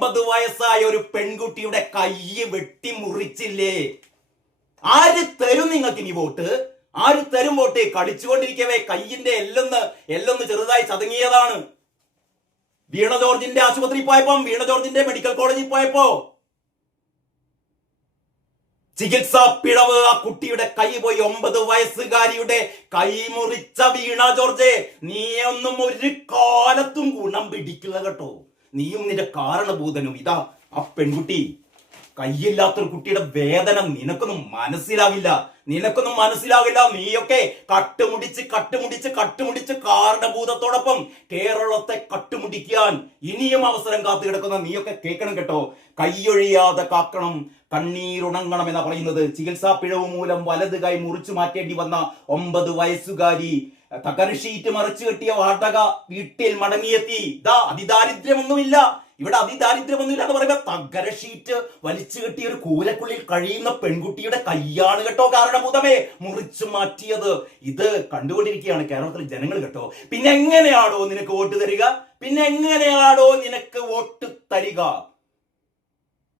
50 വയസ്സായ ഒരു പെൺകുട്ടിയുടെ കൈ വെട്ടി മുറിച്ചില്ലേ? ആര് തരും നിങ്ങൾക്ക് ഇനി വോട്ട്? ആര് തരും വോട്ട്? കളിച്ചുകൊണ്ടിരിക്കവേ കയ്യിന്റെ എല്ലൊന്ന് ചെറുതായി ചതുങ്ങിയതാണ്. വീണ ജോർജിന്റെ ആശുപത്രി പോയപ്പോ, വീണ ജോർജിന്റെ മെഡിക്കൽ കോളേജിൽ പോയപ്പോ ചികിത്സാ പിഴവ്, ആ കുട്ടിയുടെ കൈ പോയി. 9 വയസ്സുകാരിയുടെ കൈ മുറിച്ച വീണ ജോർജ്, നീയൊന്നും ഒരു കാലത്തും ഗുണം പിടിക്കില്ല കേട്ടോ. നീയും നിന്റെ കാരണഭൂതനും. ഇതാ ആ പെൺകുട്ടി, കൈയില്ലാത്തൊരു കുട്ടിയുടെ വേദന നിനക്കൊന്നും മനസ്സിലാവില്ല. നീയൊക്കെ കട്ടുമുടിച്ച് കാരണഭൂതത്തോടൊപ്പം കേരളത്തെ കട്ടുമുടിക്കാൻ ഇനിയും അവസരം കാത്തു കിടക്കുന്ന നീയൊക്കെ കേൾക്കണം കേട്ടോ. കൈയൊഴിയാതെ കാക്കണം, കണ്ണീരുണങ്ങണം എന്നാ പറയുന്നത്. ചികിത്സാ പിഴവ് മൂലം വലത് കൈ മുറിച്ചു മാറ്റേണ്ടി വന്ന 9 വയസ്സുകാരി തകര ഷീറ്റ് മറിച്ചു കെട്ടിയ വാടക വീട്ടിൽ മടങ്ങിയെത്തി. അതിദാരിദ്ര്യമൊന്നുമില്ല ഇവിടെ, അതിദാരിദ്ര്യമൊന്നുമില്ല എന്ന് പറയുമ്പോ തകര ഷീറ്റ് വലിച്ചു കെട്ടിയ ഒരു കൂരക്കുള്ളിൽ കഴിയുന്ന പെൺകുട്ടിയുടെ കൈയാണ് കേട്ടോ കാരണഭൂതമേ മുറിച്ചു മാറ്റിയത്. ഇത് കണ്ടുകൊണ്ടിരിക്കുകയാണ് കേരളത്തിലെ ജനങ്ങൾ കേട്ടോ. പിന്നെ എങ്ങനെയാണോ നിനക്ക് വോട്ട് തരിക?